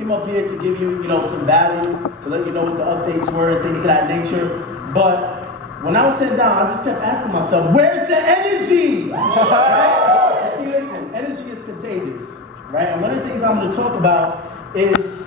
came up here to give you, some value, to let you know what the updates were and things of that nature. But when I was sitting down, I just kept asking myself, where's the energy? Right? See, listen, energy is contagious, right? And one of the things I'm going to talk about is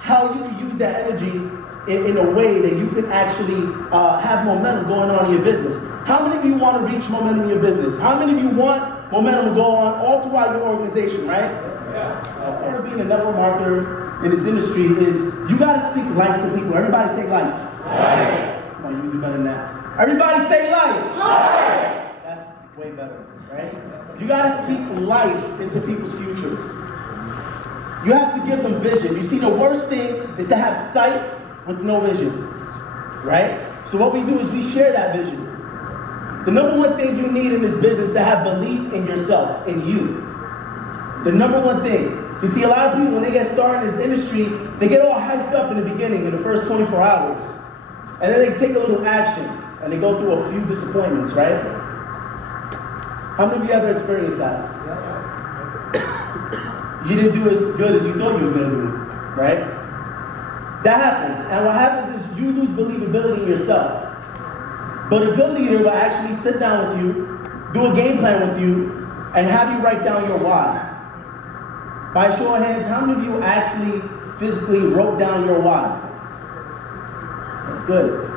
how you can use that energy in a way that you can actually have momentum going on in your business. How many of you want to reach momentum in your business? How many of you want momentum to go on all throughout your organization, right? Yeah. Part of being a network marketer in this industry is you got to speak life to people. Everybody say life. Life. Come on, you can do better than that. Everybody say life. Life. That's way better, right? You got to speak life into people's futures. You have to give them vision. You see, the worst thing is to have sight with no vision, right? So what we do is we share that vision. The number one thing you need in this business is to have belief in yourself, in you. The number one thing. You see, a lot of people, when they get started in this industry, they get all hyped up in the beginning, in the first 24 hours. And then they take a little action, and they go through a few disappointments, right? How many of you ever experienced that? You didn't do as good as you thought you was going to do, right? That happens. And what happens is you lose believability in yourself. But a good leader will actually sit down with you, do a game plan with you, and have you write down your why. By show of hands, how many of you actually physically wrote down your why? That's good.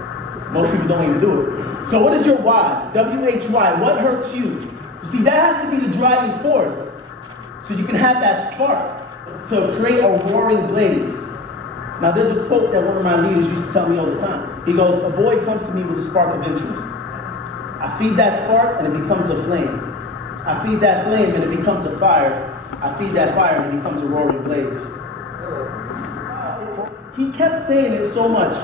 Most people don't even do it. So what is your why? W-H-Y. What hurts you? You see, that has to be the driving force. So you can have that spark to create a roaring blaze. Now, there's a quote that one of my leaders used to tell me all the time. He goes, a boy comes to me with a spark of interest. I feed that spark and it becomes a flame. I feed that flame and it becomes a fire. I feed that fire and it becomes a roaring blaze. He kept saying it so much.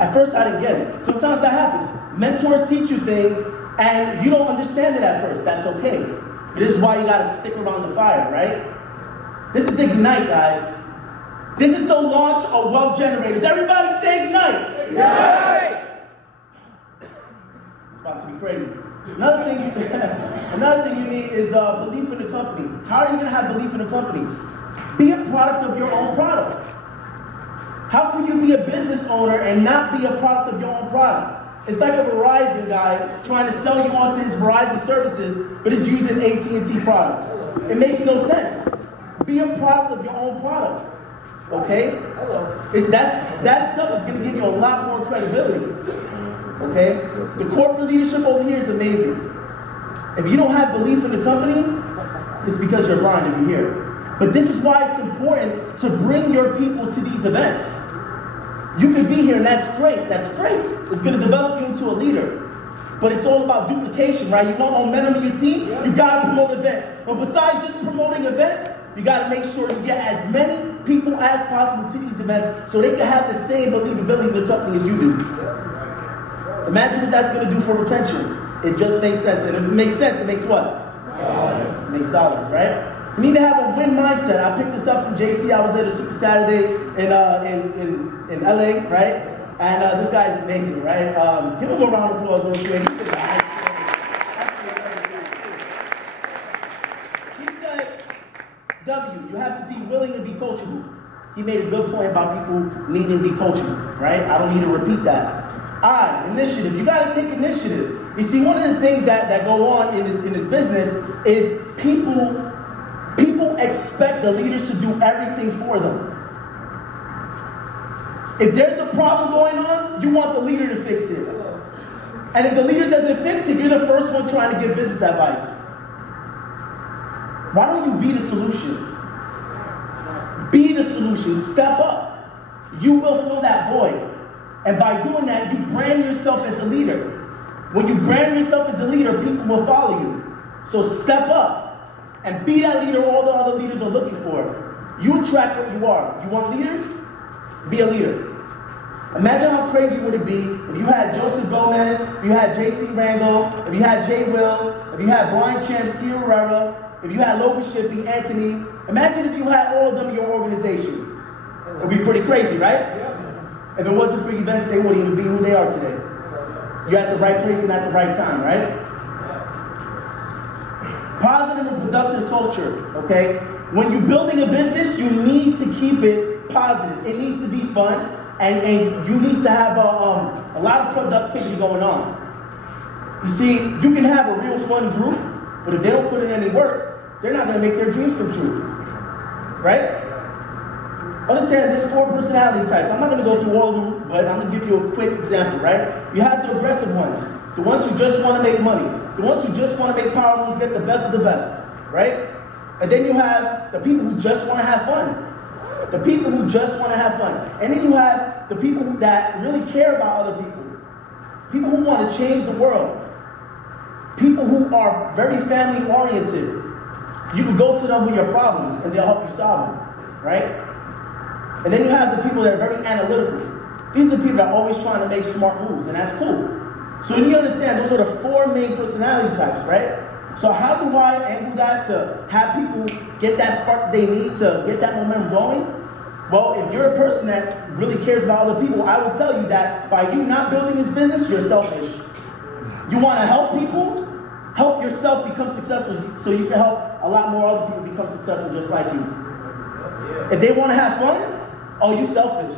At first, I didn't get it. Sometimes that happens. Mentors teach you things and you don't understand it at first. That's okay. This is why you got to stick around the fire, right? This is Ignite, guys. This is the launch of wealth generators. Everybody say Ignite! Ignite! It's about to be crazy. Another thing you need is belief in the company. How are you going to have belief in the company? Be a product of your own product. How can you be a business owner and not be a product of your own product? It's like a Verizon guy trying to sell you onto his Verizon services, but he's using AT&T products. It makes no sense. Be a product of your own product. Okay? That itself is going to give you a lot more credibility. Okay? The corporate leadership over here is amazing. If you don't have belief in the company, it's because you're blind if you're here. But this is why it's important to bring your people to these events. You could be here and that's great. That's great. It's going to develop you into a leader. But it's all about duplication, right? You want momentum in your team, you got to promote events. But besides just promoting events, you got to make sure you get as many people as possible to these events so they can have the same believability in the company as you do. Imagine what that's going to do for retention. It just makes sense. And if it makes sense, it makes what? Dollars. It makes dollars, right? You need to have a win mindset. I picked this up from JC. I was at a Super Saturday in LA, right? And this guy's amazing, right? Give him a round of applause real quick. He said, W, you have to be willing to be coachable. He made a good point about people needing to be coachable, right? I don't need to repeat that. I, initiative. You got to take initiative. You see, one of the things that go on in this business is people expect the leaders to do everything for them. If there's a problem going on, you want the leader to fix it. And if the leader doesn't fix it, you're the first one trying to give business advice. Why don't you be the solution? Be the solution. Step up. You will fill that void. And by doing that, you brand yourself as a leader. When you brand yourself as a leader, people will follow you. So step up and be that leader all the other leaders are looking for. You attract what you are. You want leaders? Be a leader. Imagine how crazy would it be if you had Joseph Gomez, if you had J.C. Randall, if you had Jay Will, if you had Brian Champs, Tia Herrera, if you had Logan Shippey, Anthony. Imagine if you had all of them in your organization. It would be pretty crazy, right? If it wasn't for events, they wouldn't even be who they are today. You're at the right place and at the right time, right? Positive and productive culture, okay? When you're building a business, you need to keep it positive. It needs to be fun, and you need to have a lot of productivity going on. You see, you can have a real fun group, but if they don't put in any work, they're not going to make their dreams come true. Right? Understand, there's 4 personality types. I'm not going to go through all of them, but I'm going to give you a quick example, right? You have the aggressive ones, the ones who just want to make money, the ones who just want to make power moves, get the best of the best, right? And then you have the people who just want to have fun. The people who just want to have fun. And then you have the people that really care about other people. People who want to change the world. People who are very family oriented. You can go to them with your problems and they'll help you solve them, right? And then you have the people that are very analytical. These are the people that are always trying to make smart moves, and that's cool. So you need to understand, those are the 4 main personality types, right? So how do I angle that to have people get that spark they need to get that momentum going? Well, if you're a person that really cares about other people, I will tell you that by you not building this business, you're selfish. You want to help people, help yourself become successful so you can help a lot more other people become successful just like you. If they want to have fun, oh, you selfish.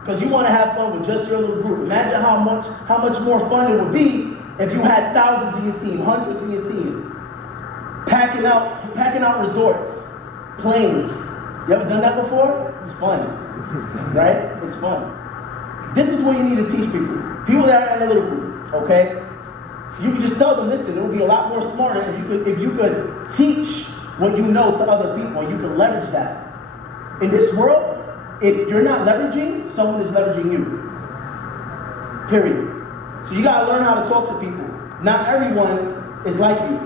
Because you want to have fun with just your little group. Imagine how much more fun it would be if you had thousands in your team, hundreds in your team, packing out resorts, planes. You ever done that before? It's fun, right? It's fun. This is what you need to teach people. People that are analytical, okay? You can just tell them, listen, it would be a lot more smarter if you could teach what you know to other people, and you can leverage that. In this world, if you're not leveraging, someone is leveraging you. Period. So you gotta learn how to talk to people. Not everyone is like you.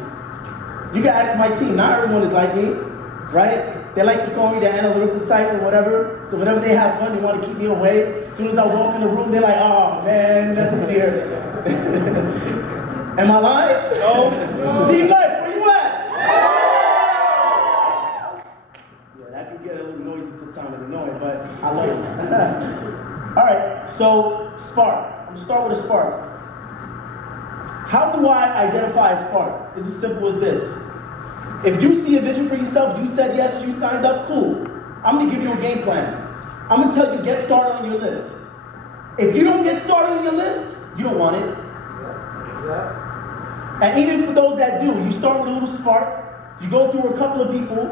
You can ask my team, not everyone is like me, right? They like to call me the analytical type or whatever. So whenever they have fun, they want to keep me away. As soon as I walk in the room, they're like, oh man, Nes is here. Am I lying? No. Team life, where you at? Yeah, that can get a little noisy sometimes and annoying, but I love it. All right, so spark. I'm going to start with a spark. How do I identify a spark? It's as simple as this. If you see a vision for yourself, you said yes, you signed up, cool. I'm going to give you a game plan. I'm going to tell you, get started on your list. If you don't get started on your list, you don't want it. And even for those that do, you start with a little spark, you go through a couple of people,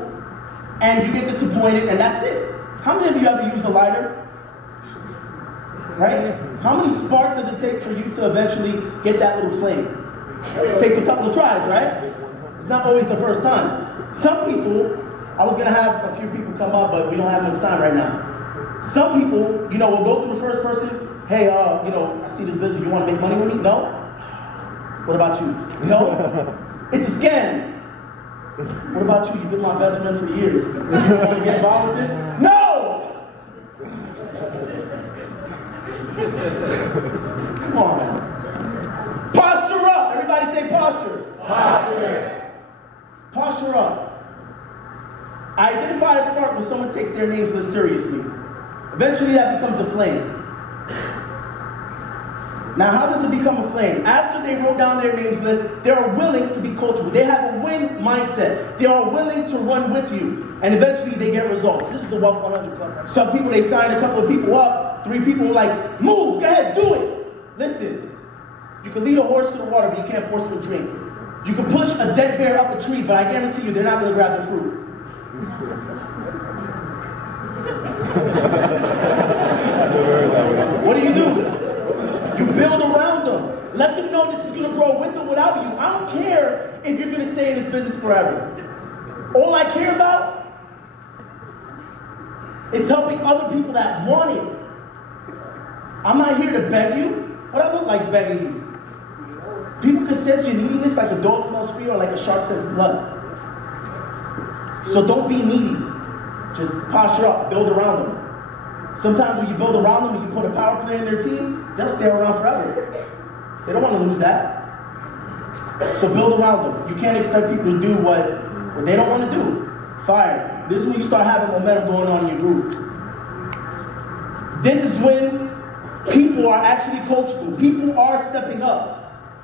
and you get disappointed, and that's it. How many of you ever used a lighter? Right? How many sparks does it take for you to eventually get that little flame? It takes a couple of tries, right? It's not always the first time. Some people, I was going to have a few people come up, but we don't have much time right now. Some people, will go through the first person. Hey, I see this business. You want to make money with me? No? What about you? No? It's a scam. What about you? You've been my best friend for years. You want to get involved with this? No! Come on. Posture up. Everybody say posture. Posture. Posture up. I identify a spark when someone takes their names list seriously. Eventually that becomes a flame. Now, how does it become a flame? After they wrote down their names list, they are willing to be coachable. They have a win mindset. They are willing to run with you. And eventually they get results. This is the Wealth 100 Club. Some people, they sign a couple of people up. 3 people were like, move, go ahead, do it. Listen, you can lead a horse to the water, but you can't force him to drink. You can push a dead bear up a tree, but I guarantee you they're not going to grab the fruit. What do? You build around them. Let them know this is going to grow with or without you. I don't care if you're going to stay in this business forever. All I care about is helping other people that want it. I'm not here to beg you. What I look like begging you? People can sense your neediness like a dog smells fear or like a shark scents blood. So don't be needy. Just posture up, build around them. Sometimes when you build around them and you put a power player in their team, they'll stay around forever. They don't want to lose that. So build around them. You can't expect people to do what they don't want to do. Fire. This is when you start having momentum going on in your group. This is when people are actually coachable. People are stepping up.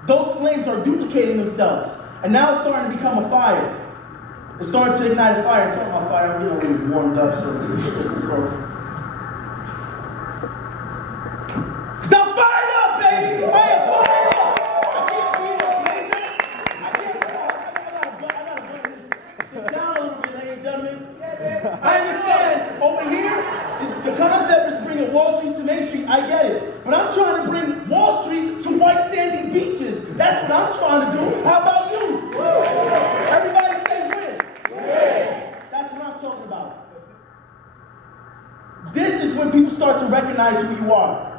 Those flames are duplicating themselves. And now it's starting to become a fire. It's starting to ignite a fire. Talking about fire, we don't really warmed up, so we should take this off. Because I'm fired up, baby! I am fired up! I gotta bring this down a little bit, ladies and gentlemen. I understand, over here, the concept is bringing Wall Street to Main Street, I get it. But I'm trying to bring Wall Street to white sandy beaches. That's what I'm trying to do. How about you? Everybody say win. That's what I'm talking about. This is when people start to recognize who you are.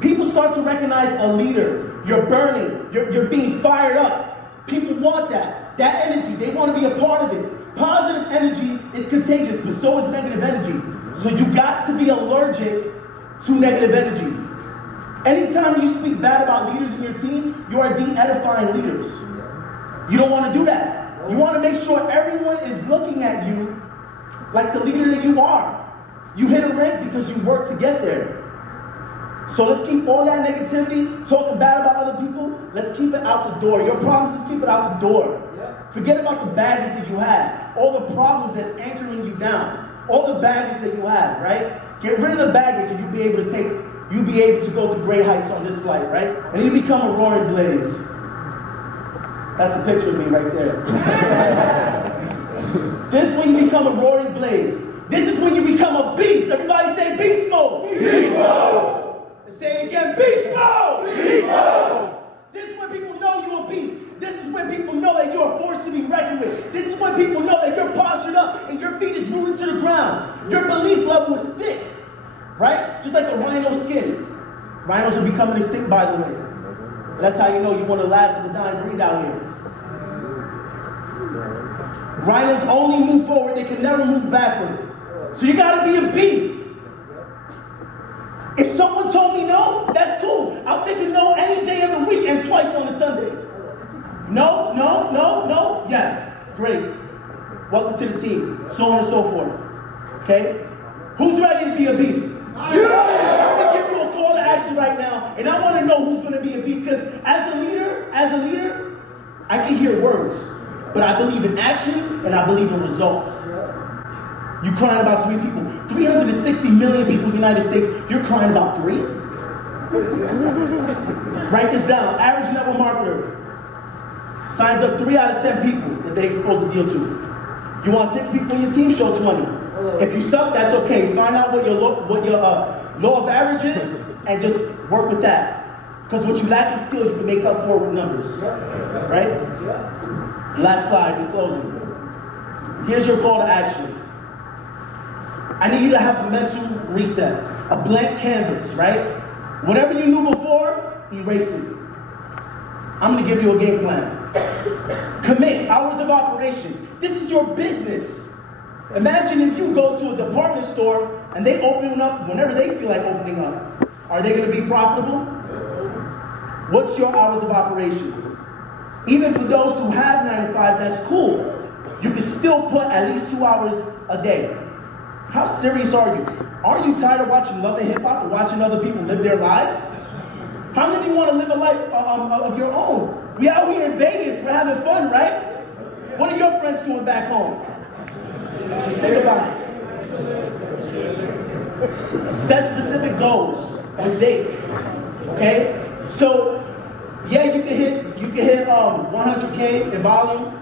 People start to recognize a leader. You're burning. You're being fired up. People want that. That energy. They want to be a part of it. Positive energy is contagious, but so is negative energy. So you got to be allergic to negative energy. Anytime you speak bad about leaders in your team, you are de-edifying leaders. You don't want to do that. You want to make sure everyone is looking at you like the leader that you are. You hit a rank because you worked to get there. So let's keep all that negativity, talking bad about other people, let's keep it out the door. Your problems, let's keep it out the door. Forget about the baggage that you had, all the problems that's anchoring you down, all the baggage that you have, right? Get rid of the baggage and you'll be able to go to great heights on this flight, right? And you become a roaring blaze. That's a picture of me right there. This is when you become a roaring blaze. This is when you become a beast. Everybody say beast mode. Beast mode. Say it again, beast mode! Beast mode! This is when people know you're a beast. This is when people know that you're a force to be reckoned with. This is when people know that you're postured up and your feet is rooted to the ground. Your belief level is thick, right? Just like a rhino skin. Rhinos are becoming extinct, by the way. That's how you know you want to last of a dying breed out here. Rhinos only move forward, they can never move backward. So you gotta be a beast. If someone told me no, that's cool. I'll take a no any day of the week and twice on a Sunday. No, no, no, no, yes. Great. Welcome to the team. So on and so forth. Okay? Who's ready to be a beast? I'm going to give you a call to action right now, and I want to know who's going to be a beast, because as a leader, I can hear words, but I believe in action, and I believe in results. You crying about 3 people. 360 million people in the United States, you're crying about 3? Write this down. Average level marketer signs up 3 out of 10 people that they expose the deal to. You want 6 people in your team? Show 20. If you suck, that's okay. Find out what your law of average is and just work with that. Because what you lack in skill, you can make up for with numbers. Right? Last slide in closing. Here's your call to action. I need you to have a mental reset, a blank canvas, right? Whatever you knew before, erase it. I'm going to give you a game plan. Commit, hours of operation. This is your business. Imagine if you go to a department store and they open up whenever they feel like opening up. Are they going to be profitable? What's your hours of operation? Even for those who have 9 to 5, that's cool. You can still put at least 2 hours a day. How serious are you? Are you tired of watching Love and Hip Hop and watching other people live their lives? How many of you want to live a life of your own? We out here in Vegas, we're having fun, right? What are your friends doing back home? Just think about it. Set specific goals and dates. Okay? So, yeah, you can hit 100K in volume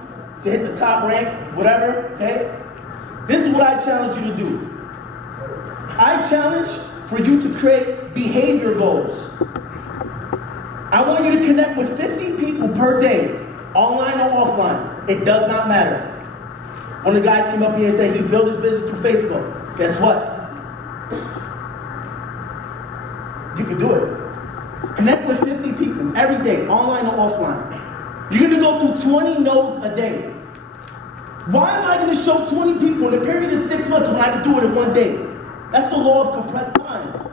to hit the top rank, whatever, okay? This is what I challenge you to do. I challenge for you to create behavior goals. I want you to connect with 50 people per day, online or offline. It does not matter. One of the guys came up here and said he built his business through Facebook. Guess what? You can do it. Connect with 50 people every day, online or offline. You're going to go through 20 no's a day. Why am I going to show 20 people in a period of 6 months when I can do it in 1 day? That's the law of compressed time.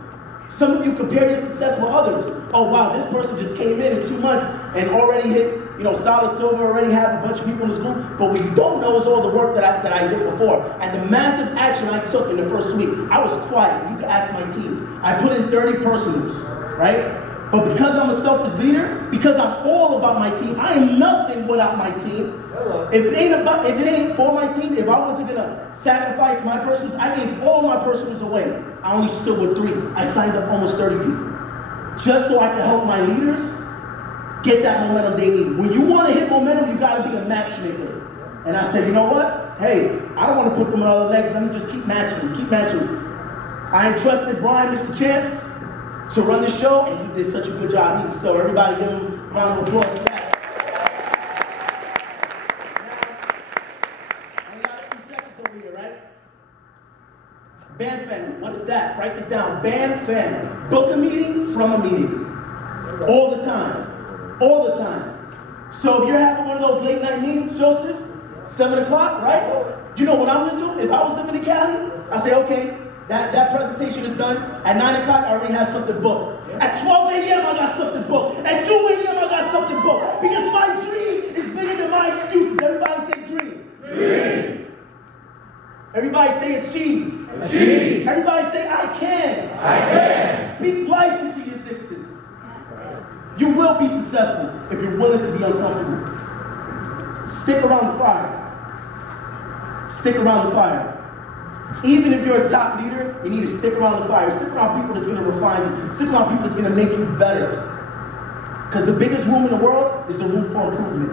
Some of you compare your success with others. Oh wow, this person just came in 2 months and already hit, solid silver, already have a bunch of people in the school. But what you don't know is all the work that I did before. And the massive action I took in the first week. I was quiet. You can ask my team. I put in 30 personals, right? But because I'm a selfless leader, because I'm all about my team, I am nothing without my team. If it ain't for my team, if I wasn't gonna sacrifice my personals, I gave all my personals away. I only stood with 3. I signed up almost 30 people. Just so I can help my leaders get that momentum they need. When you want to hit momentum, you gotta be a matchmaker. And I said, you know what? Hey, I don't want to put them on other legs. Let me just keep matching them, keep matching them. I entrusted Brian, Mr. Champs, to run the show, and he did such a good job. He's a star. Everybody give him a round of applause for that. Now, I got a few seconds over here, right? Band family, what is that? Write this down. Band family. Book a meeting from a meeting. All the time. All the time. So if you're having one of those late night meetings, Joseph, 7 o'clock, right? You know what I'm going to do? If I was living in Cali, I say, okay, that presentation is done. At 9 o'clock, I already have something booked. At 12 a.m., I got something booked. At 2 a.m., I got something booked. Because my dream is bigger than my excuses. Everybody say dream. Dream. Everybody say achieve. Achieve. Everybody say I can. I can. Speak life into your existence. You will be successful if you're willing to be uncomfortable. Stick around the fire. Stick around the fire. Even if you're a top leader, you need to stick around the fire. Stick around people that's going to refine you. Stick around people that's going to make you better. Because the biggest room in the world is the room for improvement.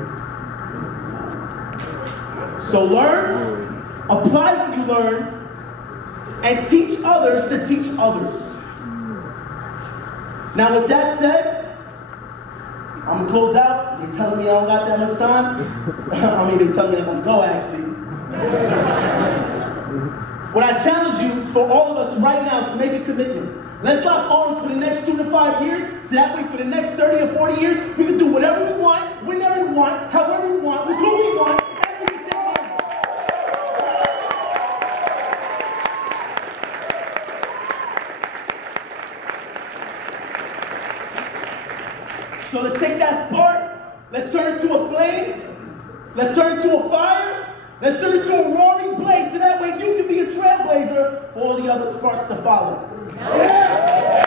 So learn, apply what you learn, and teach others to teach others. Now with that said, I'm going to close out. They're telling me I don't got that much time. I mean, they're telling me I'm going to go, actually. What I challenge you is for all of us right now to make a commitment. Let's lock arms for the next 2 to 5 years, so that way for the next 30 or 40 years, we can do whatever we want, whenever we want, however we want, with who we want, and we can take on. So let's take that spark, let's turn it to a flame, let's turn it to a fire, let's turn it to a roaring blaze, so that way you can be a trailblazer for all the other sparks to follow. Yeah.